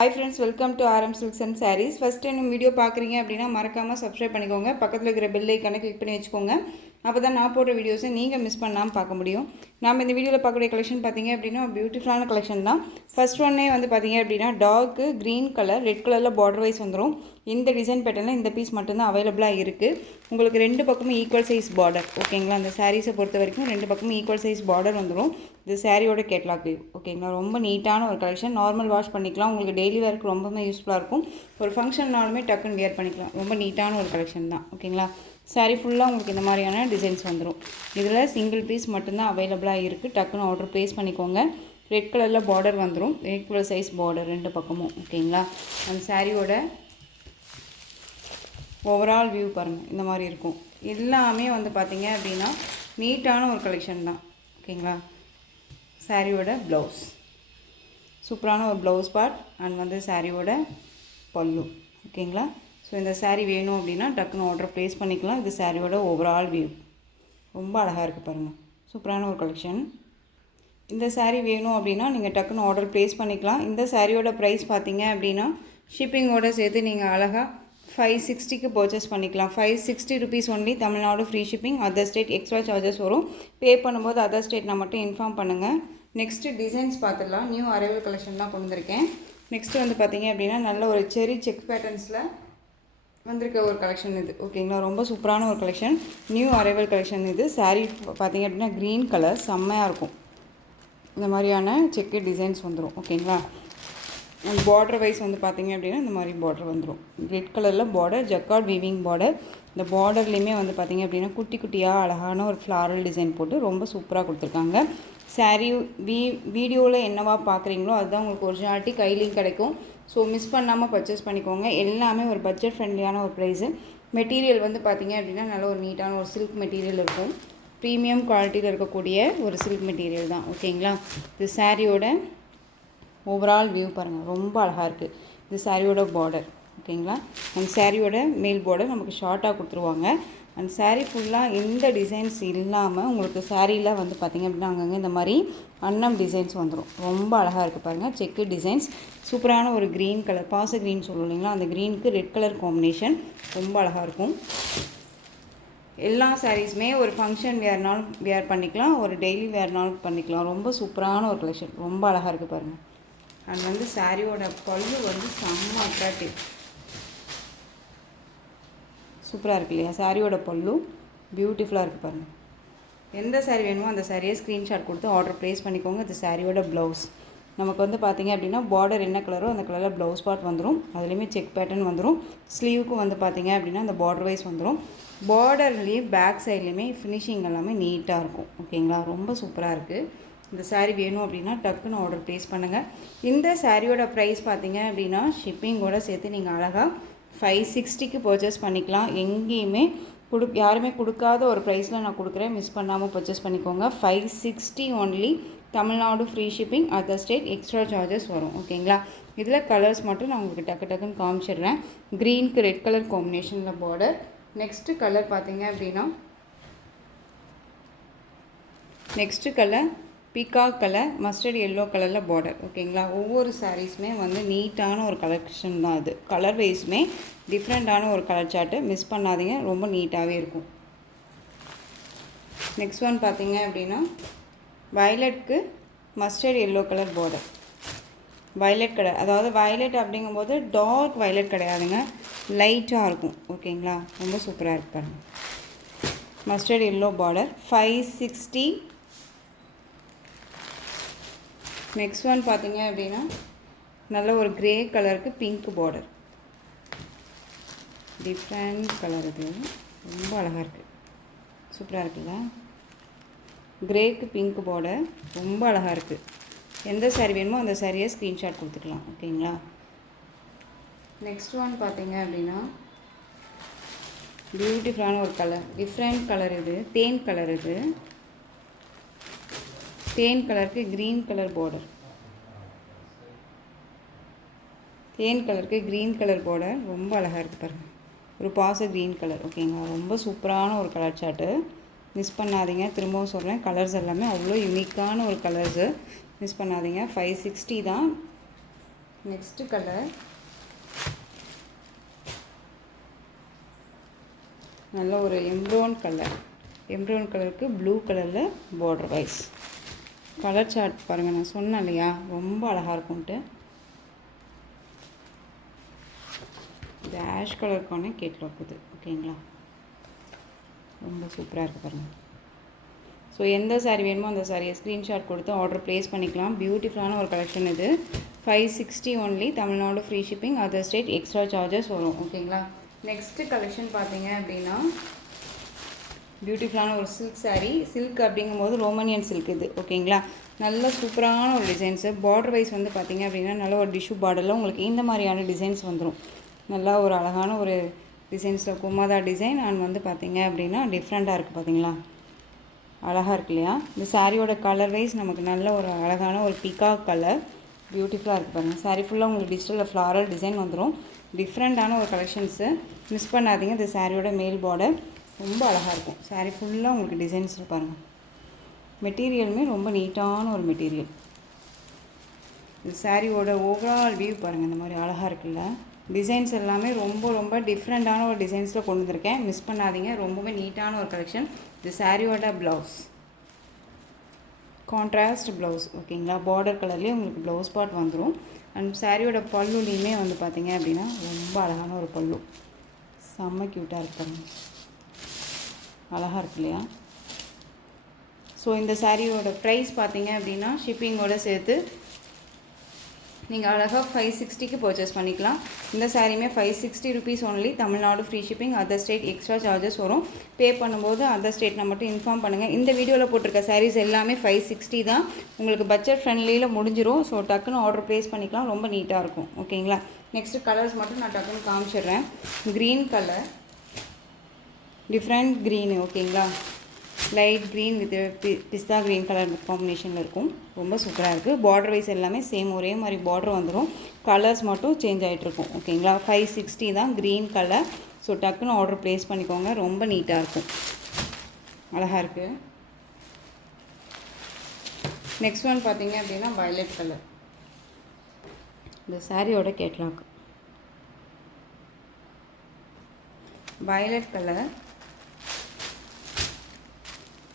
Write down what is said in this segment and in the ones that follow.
Hi friends, welcome to RM Silks and Sarees. First time video பார்க்குறீங்க அப்படின்னா மறக்காமல் subscribe பண்ணிக்கோங்க. பக்கத்தில் இருக்கிற பெல் ஐக்கானை கிளிக் பண்ணி வச்சுக்கோங்க. அப்போ தான் நான் போடுற வீடியோஸை நீங்கள் மிஸ் பண்ணாமல் பார்க்க முடியும். நாம் இந்த வீடியோவில் பார்க்கக்கூடிய கலெக்ஷன் பார்த்தீங்க அப்படின்னா பியூட்டிஃபுல்லான கலெக்ஷன் தான். ஃபர்ஸ்ட் ஒன்னே வந்து பார்த்தீங்க அப்படின்னா டார்க்கு க்ரீன் கலர் ரெட் கலரில் பார்டர் வைஸ் வந்துடும். இந்த டிசைன் பேட்டர்னில் இந்த பீஸ் மட்டும்தான் அவைலபிளாக இருக்குது. உங்களுக்கு ரெண்டு பக்கமும் ஈக்குவல் சைஸ் பார்டர் ஓகேங்களா. அந்த சாரீஸை பொறுத்த வரைக்கும் ரெண்டு பக்கமும் ஈக்குவல் சைஸ் பார்டர் வந்துடும். இது சாரியோட கேட்லாக் வியூ ஓகேங்களா. ரொம்ப நீட்டான ஒரு கலெக்ஷன். நார்மல் வாஷ் பண்ணிக்கலாம். உங்களுக்கு டெய்லி வேர்க்கு ரொம்பவே யூஸ்ஃபுல்லாக இருக்கும். ஒரு ஃபங்க்ஷன்னாலுமே டக்குன்னு வியர் பண்ணிக்கலாம். ரொம்ப நீட்டான ஒரு கலெக்ஷன் தான் ஓகேங்களா. சாரீ ஃபுல்லாக உங்களுக்கு இந்த மாதிரியான டிசைன்ஸ் வந்துடும். இதில் சிங்கிள் பீஸ் மட்டும்தான் அவைலபிளாக இருக்குது. டக்குன்னு ஆர்டர் ப்ளேஸ் பண்ணிக்கோங்க. ரெட் கலரில் பார்டர் வந்துடும். ஈக்குவல் சைஸ் பார்டர் ரெண்டு பக்கமும் ஓகேங்களா. அந்த சாரியோட ஓவரால் வியூ பாருங்கள் இந்த மாதிரி இருக்கும். எல்லாமே வந்து பார்த்திங்க அப்படின்னா நீட்டான ஒரு கலெக்ஷன் தான் ஓகேங்களா. சாரியோட ப்ளவுஸ் சூப்பரான ஒரு ப்ளவுஸ் பார்ட் அண்ட் வந்து சாரியோட பல்லு ஓகேங்களா. ஸோ இந்த சாரீ வேணும் அப்படின்னா டக்குன்னு ஆர்டர் ப்ளேஸ் பண்ணிக்கலாம். இது சாரியோட ஓவரால் வியூ ரொம்ப அழகாக இருக்குது பாருங்கள். சூப்பரான ஒரு கலெக்ஷன். இந்த சாரீ வேணும் அப்படின்னா நீங்கள் டக்குன்னு ஆர்டர் ப்ளேஸ் பண்ணிக்கலாம். இந்த சாரியோட ப்ரைஸ் பார்த்தீங்க அப்படின்னா ஷிப்பிங்கோடு சேர்த்து நீங்கள் அழகாக 560க்கு பர்ச்சேஸ் பண்ணிக்கலாம். 560 rupees only. Tamil Nadu free shipping. Other state extra charges வரும். பே பண்ணும்போது அதர் ஸ்டேட்னா மட்டும் இன்ஃபார்ம் பண்ணுங்கள். நெக்ஸ்ட்டு டிசைன்ஸ் பார்த்துடலாம். நியூ அரைவல் கலெக்ஷன் தான் கொண்டு வந்திருக்கேன். நெக்ஸ்ட்டு வந்து பார்த்திங்க அப்படின்னா நல்ல ஒரு செரி செக் பேட்டர்ன்ஸில் வந்திருக்க ஒரு கலெக்ஷன் இது ஓகேங்களா. ரொம்ப சூப்பரான ஒரு கலெக்ஷன். நியூ அரைவல் கலெக்ஷன் இது. சாரீ பார்த்திங்க அப்படின்னா க்ரீன் கலர் செம்மையாக இருக்கும். இந்த மாதிரியான செக்கு டிசைன்ஸ் வந்துடும் ஓகேங்களா. பார்டர் வைஸ் வந்து பார்த்திங்க அப்படின்னா இந்த மாதிரி பார்டர் வந்துடும். ரெட் கலரில் பார்டர் ஜக்கார்ட் வீவிங் பார்டர். இந்த பார்டர்லேயுமே வந்து பார்த்திங்க அப்படின்னா குட்டி குட்டியாக அழகான ஒரு ஃப்ளாரல் டிசைன் போட்டு ரொம்ப சூப்பராக கொடுத்துருக்காங்க. சாரீ வீடியோவில் என்னவா பார்க்குறீங்களோ அதுதான் உங்களுக்கு ஒரிஜினாலிட்டி கையிலையும் கிடைக்கும். ஸோ மிஸ் பண்ணாமல் பர்ச்சேஸ் பண்ணிக்கோங்க. எல்லாமே ஒரு பட்ஜெட் ஃப்ரெண்ட்லியான ஒரு ப்ரைஸு. மெட்டீரியல் வந்து பார்த்திங்க அப்படின்னா நல்ல ஒரு நீட்டான ஒரு சில்க் மெட்டீரியல் இருக்கும். ப்ரீமியம் குவாலிட்டியில் இருக்கக்கூடிய ஒரு சில்க் மெட்டீரியல் தான் ஓகேங்களா. இது சாரியோட ஓவரால் வியூ பாருங்கள் ரொம்ப அழகாக இருக்குது. இது சாரியோட பார்டர் ஓகேங்களா. அந்த சாரியோட மேல் பார்டர் நமக்கு ஷார்ட்டாக கொடுத்துருவாங்க. அண்ட் சாரீ ஃபுல்லாக எந்த டிசைன்ஸ் இல்லாமல் உங்களுக்கு சாரியில் வந்து பார்த்திங்க அப்படின்னா அங்கங்கே இந்த மாதிரி அன்னம் டிசைன்ஸ் வந்துடும். ரொம்ப அழகாக இருக்குது பாருங்கள். செக்கு டிசைன்ஸ் சூப்பரான ஒரு க்ரீன் கலர் பாச க்ரீன் சொல்லுவோம் இல்லைங்களா. அந்த க்ரீனுக்கு ரெட் கலர் காம்பினேஷன் ரொம்ப அழகாக இருக்கும். எல்லா சாரீஸுமே ஒரு ஃபங்க்ஷன் வேர்னாலும் வேர் பண்ணிக்கலாம். ஒரு டெய்லி வேர்னாலும் பண்ணிக்கலாம். ரொம்ப சூப்பரான ஒரு கலெக்ஷன். ரொம்ப அழகாக இருக்குது பாருங்கள். அண்ட் வந்து சாரியோட பல்லு வந்து செம்ம அட்ராக்டிவ் சூப்பராக இருக்குது இல்லையா. சாரியோட பல்லு பியூட்டிஃபுல்லாக இருக்குது பாருங்கள். எந்த சாரீ வேணுமோ அந்த சாரியை ஸ்க்ரீன்ஷாட் கொடுத்து ஆர்டர் ப்ளேஸ் பண்ணிக்கோங்க. இது சாரியோட ப்ளவுஸ். நமக்கு வந்து பார்த்திங்க அப்படின்னா பார்டர் என்ன கலரோ அந்த கலரில் ப்ளவுஸ் பார்ட் வந்துடும். அதுலேயுமே செக் பேட்டர்ன் வந்துடும். ஸ்லீவுக்கும் வந்து பார்த்திங்க அப்படின்னா அந்த பார்டர் வைஸ் வந்துடும். பார்டர்லேயும் பேக் சைட்லேயுமே ஃபினிஷிங் எல்லாமே நீட்டாக இருக்கும் ஓகேங்களா. ரொம்ப சூப்பராக இருக்குது. இந்த சாரீ வேணும் அப்படின்னா டக்குன்னு ஆர்டர் ப்ளேஸ் பண்ணுங்கள். இந்த சாரியோட ப்ரைஸ் பார்த்திங்க அப்படின்னா ஷிப்பிங்கோடு சேர்த்து நீங்கள் அழகாக 560க்கு பர்ச்சேஸ் பண்ணிக்கலாம். எங்கேயுமே யாருமே கொடுக்காத ஒரு ப்ரைஸில் நான் கொடுக்குறேன். மிஸ் பண்ணாமல் பர்ச்சேஸ் பண்ணிக்கோங்க. 560 only. Tamil Nadu free shipping. Other state extra charges வரும் ஓகேங்களா. இதில் கலர்ஸ் மட்டும் நான் உங்களுக்கு டக்குன்னு காமிச்சிடுறேன். க்ரீனுக்கு ரெட் கலர் காம்பினேஷனில் பார்டர். நெக்ஸ்ட்டு கலர் பார்த்திங்க அப்படின்னா next colour peacock colour mustard yellow கலரில் பார்டர் ஓகேங்களா. ஒவ்வொரு சாரீஸுமே வந்து நீட்டான ஒரு கலெக்ஷன் தான். அது கலர் வைஸுமே டிஃப்ரெண்ட்டான ஒரு கலர் சார்ட்டு. மிஸ் பண்ணாதீங்க. ரொம்ப நீட்டாகவே இருக்கும். நெக்ஸ்ட் ஒன் பார்த்திங்க அப்படின்னா வயலட்க்கு mustard yellow colour border. Violet colour அதாவது வயலட் அப்படிங்கும்போது டார்க் வயலட் கிடையாதுங்க. லைட்டாக இருக்கும் ஓகேங்களா. ரொம்ப சூப்பராக இருப்பாங்க. Mustard yellow border 560. Next one பார்த்திங்க அப்படின்னா நல்ல ஒரு க்ரே கலருக்கு பிங்க் பார்டர். டிஃப்ரெண்ட் கலர் இது. ரொம்ப அழகாக இருக்குது. சூப்பராக இருக்குல்ல. க்ரேக்கு பிங்க் பார்டர் ரொம்ப அழகாக இருக்குது. எந்த சாரீ வேணுமோ அந்த சாரியை ஸ்க்ரீன்ஷாட் கொடுத்துக்கலாம் ஓகேங்களா. நெக்ஸ்ட் ஒன் பார்த்திங்க அப்படின்னா பியூட்டிஃபுல்லான ஒரு கலர். டிஃப்ரெண்ட் கலர் இது. தேன் கலர் இது. தேன் கலருக்கு க்ரீன் கலர் பார்டர். தேன் கலருக்கு க்ரீன் கலர் பார்டர் ரொம்ப அழகாக இருக்குது பாருங்கள். ஒரு பாச க்ரீன் கலர் ஓகேங்களா. ரொம்ப சூப்பரான ஒரு கலர் சார்ட்டு. மிஸ் பண்ணாதீங்க. திரும்பவும் சொல்கிறேன் கலர்ஸ் எல்லாமே அவ்வளோ யூனிக்கான ஒரு கலர்ஸு. மிஸ் பண்ணாதீங்க. 560 தான். நெக்ஸ்ட்டு கலர் நல்ல ஒரு எம்ப்ரோன் கலர். எம்ப்ரோன் கலருக்கு ப்ளூ கலரில் பார்டர் வைஸ் கலர் சார்ட் பாருங்கள். நான் சொன்னேன் இல்லையா ரொம்ப அழகாக இருக்கும்ன்ட்டு. இது ஆஷ் கலருக்கான கேட்லாக் இது. ஓகேங்களா, ரொம்ப சூப்பராக இருக்குது பாருங்கள். ஸோ எந்த சாரீ வேணுமோ அந்த சாரியை ஸ்க்ரீன்ஷாட் கொடுத்து ஆர்டர் ப்ளேஸ் பண்ணிக்கலாம். பியூட்டிஃபுல்லான ஒரு கலெக்ஷன் இது. 560 only. Tamil Nadu free shipping, other state extra charges வரும். ஓகேங்களா. நெக்ஸ்ட்டு கலெக்ஷன் பார்த்தீங்க அப்படின்னா பியூட்டிஃபுல்லான ஒரு சில்க் சாரீ. சில்க் அப்படிங்கும்போது ரோமனியன் சில்க் இது. ஓகேங்களா, நல்ல சூப்பரான ஒரு டிசைன்ஸு. பார்டர் வைஸ் வந்து பார்த்திங்க அப்படின்னா நல்ல ஒரு டிஷ்யூ பார்டரில் உங்களுக்கு இந்த மாதிரியான டிசைன்ஸ் வந்துடும். நல்லா ஒரு அழகான ஒரு டிசைன்ஸில் குமாதா டிசைன் அண்ட் வந்து பார்த்திங்க அப்படின்னா டிஃப்ரெண்ட்டாக இருக்குது. பார்த்தீங்களா, அழகாக இருக்கு இல்லையா. இந்த சாரியோட கலர் வைஸ் நமக்கு நல்ல ஒரு அழகான ஒரு பீகாக் கலர் பியூட்டிஃபுல்லாக இருக்குது பாருங்கள். சாரீ ஃபுல்லாக உங்களுக்கு டிஜிட்டலில் ஃப்ளாரல் டிசைன் வந்துடும். டிஃப்ரெண்ட்டான ஒரு கலெக்ஷன்ஸு, மிஸ் பண்ணாதீங்க. இந்த சாரியோட மேல் பார்டர் ரொம்ப அழகாக இருக்கும். சாரீ ஃபுல்லாக உங்களுக்கு டிசைன்ஸ் பாருங்கள். மெட்டீரியலுமே ரொம்ப நீட்டான ஒரு மெட்டீரியல். இந்த சாரியோட ஓவரால் வியூ பாருங்கள். இந்த மாதிரி அழகாக இருக்குல்ல. டிசைன்ஸ் எல்லாமே ரொம்ப ரொம்ப டிஃப்ரெண்ட்டான ஒரு டிசைன்ஸில் கொண்டு வந்திருக்கேன். மிஸ் பண்ணாதீங்க. ரொம்பவே நீட்டான ஒரு கலெக்ஷன். இது சாரியோட ப்ளவுஸ் கான்ட்ராஸ்ட் ப்ளவுஸ். ஓகேங்களா, பார்டர் கலர்லேயே உங்களுக்கு ப்ளவுஸ் பார்ட் வந்துடும். அண்ட் சாரியோட பல்லுலேயுமே வந்து பார்த்திங்க அப்படின்னா ரொம்ப அழகான ஒரு பல்லு. செம்ம க்யூட்டாக இருப்பாங்க. அழகாக இருக்கு இல்லையா. ஸோ இந்த சாரியோட ப்ரைஸ் பார்த்தீங்க அப்படின்னா ஷிப்பிங்கோடு சேர்த்து நீங்கள் அழகாக 560க்கு பர்ச்சேஸ் பண்ணிக்கலாம். இந்த சாரியுமே 560 rupees only. Tamil Nadu free shipping, other state extra charges வரும். பே பண்ணும்போது அதர் ஸ்டேட் நான் மட்டும் இன்ஃபார்ம் பண்ணுங்கள். இந்த வீடியோவில் போட்டிருக்க சாரீஸ் எல்லாமே 560 தான். உங்களுக்கு பட்ஜெட் ஃப்ரெண்ட்லியில் முடிஞ்சிடும். ஸோ டக்குன்னு ஆர்டர் ப்ளேஸ் பண்ணிக்கலாம். ரொம்ப நீட்டாக இருக்கும். ஓகேங்களா. நெக்ஸ்ட்டு கலர்ஸ் மட்டும் நான் டக்குன்னு காமிச்சிடுறேன். Green colour, different green. ஓகேங்களா, light green with pista green colour காம்பினேஷனில் இருக்கும். ரொம்ப சூப்பராக இருக்குது. பார்டர் வைஸ் எல்லாமே சேம் ஒரே மாதிரி பார்டர் வந்துடும். கலர்ஸ் மட்டும் சேஞ்ச் ஆகிட்ருக்கும். ஓகேங்களா, 560 தான் க்ரீன் கலர். ஸோ டக்குன்னு ஆர்டர் ப்ளேஸ் பண்ணிக்கோங்க. ரொம்ப நீட்டாக இருக்கும். அழகாக இருக்குது. நெக்ஸ்ட் ஒன் பார்த்தீங்க அப்படின்னா வயலட் கலர். இந்த சாரியோட கேட்லாக் வயலட் கலர்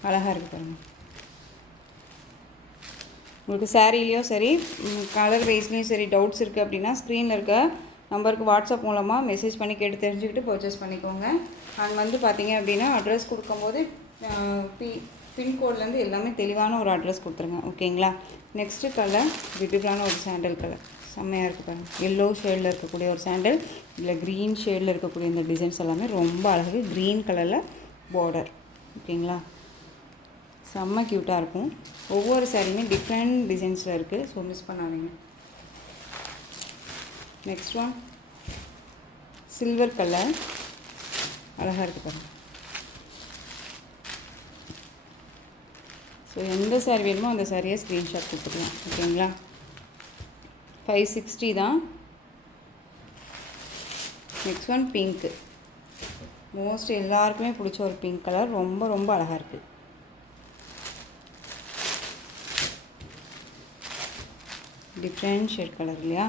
அழகாக இருக்குது பாருங்கள். உங்களுக்கு சாரீலேயும் சரி கலர் வைஸ்லேயும் சரி டவுட்ஸ் இருக்குது அப்படின்னா ஸ்க்ரீனில் இருக்க நம்பருக்கு வாட்ஸ்அப் மூலமாக மெசேஜ் பண்ணி கேட்டு தெரிஞ்சுக்கிட்டு பர்ச்சேஸ் பண்ணிக்கோங்க. அண்ட் வந்து பார்த்திங்க அப்படின்னா அட்ரஸ் கொடுக்கும்போது பின்கோட்லேருந்து எல்லாமே தெளிவான ஒரு அட்ரஸ் கொடுத்துருங்க. ஓகேங்களா. நெக்ஸ்ட்டு கலர் பியூட்டிஃபுல்லான ஒரு சாண்டல் கலர். செம்மையாக இருக்குது பாருங்கள். எல்லோ ஷேடில் இருக்கக்கூடிய ஒரு சாண்டல், இல்லை க்ரீன் ஷேடில் இருக்கக்கூடிய இந்த டிசைன்ஸ் எல்லாமே ரொம்ப அழகு. க்ரீன் கலரில் பார்டர். ஓகேங்களா, செம்ம க்யூட்டாக இருக்கும். ஒவ்வொரு சாரியுமே டிஃப்ரெண்ட் டிசைன்ஸில் இருக்குது. ஸோ மிஸ் பண்ணாதீங்க. Next one silver colour. அழகாக இருக்குது பாருங்கள். ஸோ எந்த சாரி வேணுமோ அந்த சாரியை ஸ்க்ரீன்ஷாட் கொடுத்துக்கலாம். ஓகேங்களா. 560 தான். Next one pink. மோஸ்ட் எல்லாருக்குமே பிடிச்ச ஒரு பிங்க் கலர். ரொம்ப ரொம்ப அழகாக இருக்குது. டிஃப்ரெண்ட் ஷேட் கலர் இல்லையா.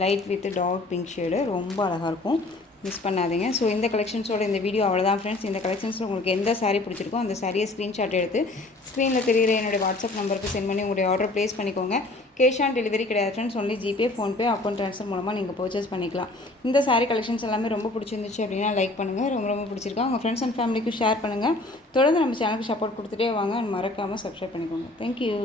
Light with dark pink shade. ரொம்ப அழகாக இருக்கும். மிஸ் பண்ணாதீங்க. ஸோ இந்த கலெக்ஷன்ஸோட இந்த வீடியோ அவ்வளோதான் ஃப்ரெண்ட்ஸ். இந்த கலெக்ஷன்ஸில் உங்களுக்கு எந்த சாரீ பிடிச்சிருக்கோ அந்த சாரியை ஸ்க்ரீன்ஷாட் எடுத்து ஸ்க்ரீனில் தெரிகிற என்னுடைய வாட்ஸ்அப் நம்பருக்கு சென்ட் பண்ணி உங்களுடைய ஆர்டர் ப்ளேஸ் பண்ணிக்கோங்க. கேஷ் ஆன் டெலிவரி கிடையாது friends. Only GPay, PhonePe, account transfer மூலமாக நீங்கள் பர்ச்சேஸ் பண்ணிக்கலாம். இந்த சாரீ கலெக்ஷன்ஸ் எல்லாமே ரொம்ப பிடிச்சிருந்துச்சு அப்படின்னா லைக் பண்ணுங்கள். ரொம்ப ரொம்ப பிடிச்சிருக்கா உங்கள் ஃப்ரெண்ட்ஸ் அண்ட் ஃபேமிலிக்கும் ஷேர் பண்ணுங்கள். தொடர்ந்து நம்ம சேனலுக்கு சப்போர்ட் கொடுத்துட்டே வாங்க. மறக்காமல் சப்ஸ்கிரைப் பண்ணிக்கோங்க. தேங்க்யூ.